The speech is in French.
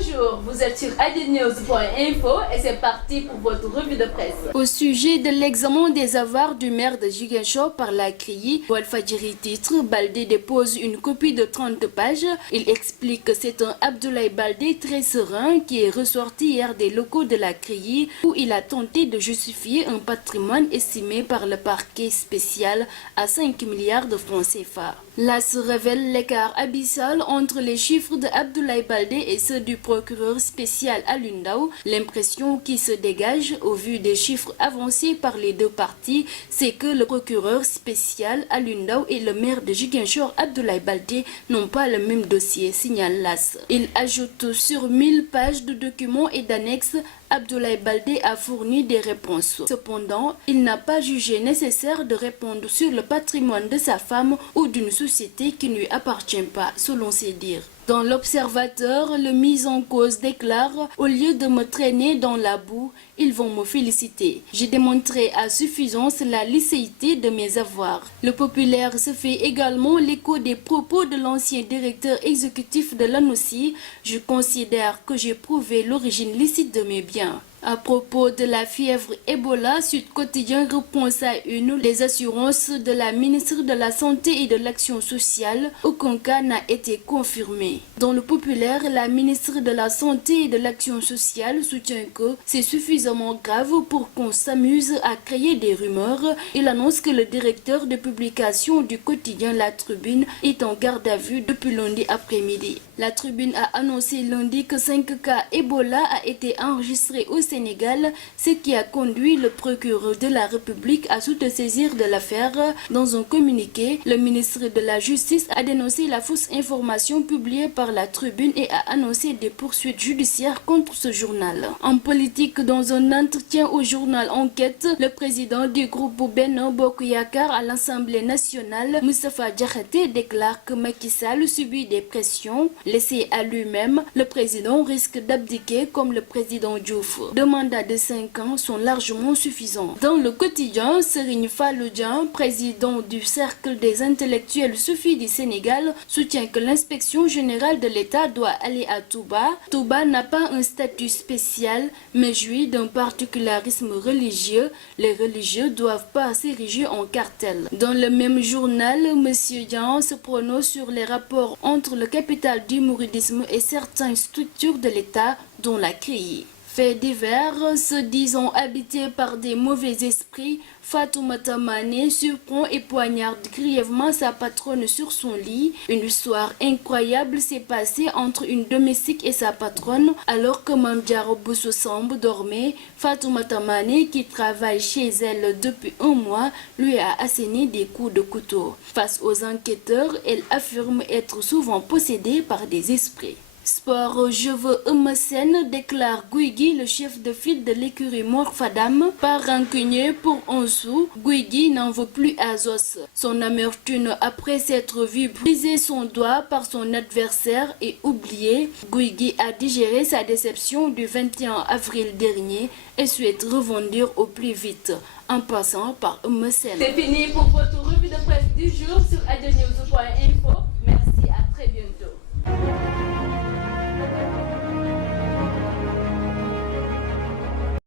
Bonjour, vous êtes sur adnews.info et c'est parti pour votre revue de presse. Au sujet de l'examen des avoirs du maire de Ziguinchor par la CREI, Walfadjri titre, Baldé dépose une copie de 30 pages. Il explique que c'est un Abdoulaye Baldé très serein qui est ressorti hier des locaux de la CREI où il a tenté de justifier un patrimoine estimé par le parquet spécial à 5 milliards de francs CFA. Là se révèle l'écart abyssal entre les chiffres de Abdoulaye Baldé et ceux du procureur spécial Alioune Ndao. L'impression qui se dégage au vu des chiffres avancés par les deux parties, c'est que le procureur spécial Alioune Ndao et le maire de Ziguinchor Abdoulaye Baldé n'ont pas le même dossier, signale l'AS. Il ajoute sur 1000 pages de documents et d'annexes, Abdoulaye Baldé a fourni des réponses. Cependant, il n'a pas jugé nécessaire de répondre sur le patrimoine de sa femme ou d'une société qui ne lui appartient pas, selon ses dires. Dans l'Observateur, le mis en cause déclare « Au lieu de me traîner dans la boue, ils vont me féliciter. J'ai démontré à suffisance la licéité de mes avoirs. » Le Populaire se fait également l'écho des propos de l'ancien directeur exécutif de l'ANOCI. « Je considère que j'ai prouvé l'origine licite de mes biens. » À propos de la fièvre Ebola, Sud Quotidien reprend sa une les assurances de la ministre de la Santé et de l'Action sociale. Aucun cas n'a été confirmé. Dans le Populaire, la ministre de la Santé et de l'Action sociale soutient que c'est suffisamment grave pour qu'on s'amuse à créer des rumeurs. Il annonce que le directeur de publication du quotidien La Tribune est en garde à vue depuis lundi après-midi. La Tribune a annoncé lundi que 5 cas Ebola a été enregistrés au Sénégal, ce qui a conduit le procureur de la République à se saisir de l'affaire. Dans un communiqué, le ministre de la Justice a dénoncé la fausse information publiée par la Tribune et a annoncé des poursuites judiciaires contre ce journal. En politique, dans un entretien au journal Enquête, le président du groupe Benno Bokk Yakaar à l'Assemblée nationale, Moustapha Diakhaté, déclare que Macky Sall subit des pressions. Laissé à lui-même, le président risque d'abdiquer comme le président Diouf. Deux mandats de 5 ans sont largement suffisants. Dans le quotidien, Serigne Fallou Dieng, président du Cercle des intellectuels soufis du Sénégal, soutient que l'inspection générale de l'État doit aller à Touba. Touba n'a pas un statut spécial, mais jouit d'un particularisme religieux. Les religieux doivent pas s'ériger en cartel. Dans le même journal, M. Dieng se prononce sur les rapports entre le capital du mouridisme et certaines structures de l'État, dont la CREI. Fait divers, se disant habités par des mauvais esprits, Fatoumata Mané surprend et poignarde grièvement sa patronne sur son lit. Une histoire incroyable s'est passée entre une domestique et sa patronne alors que Mame Diarra Bousso Samb dormait. Fatoumata Mané, qui travaille chez elle depuis un mois, lui a asséné des coups de couteau. Face aux enquêteurs, elle affirme être souvent possédée par des esprits. Sport, je veux Eumeu Sène, déclare Guigui, le chef de file de l'écurie Mor Fadam. Pas rancunier pour un sou, Guigui n'en veut plus à Zos. Son amertume après s'être vu briser son doigt par son adversaire et oublié. Guigui a digéré sa déception du 21 avril dernier et souhaite rebondir au plus vite, en passant par Eumeu Sène. C'est fini pour votre revue de presse du jour sur adnews.info.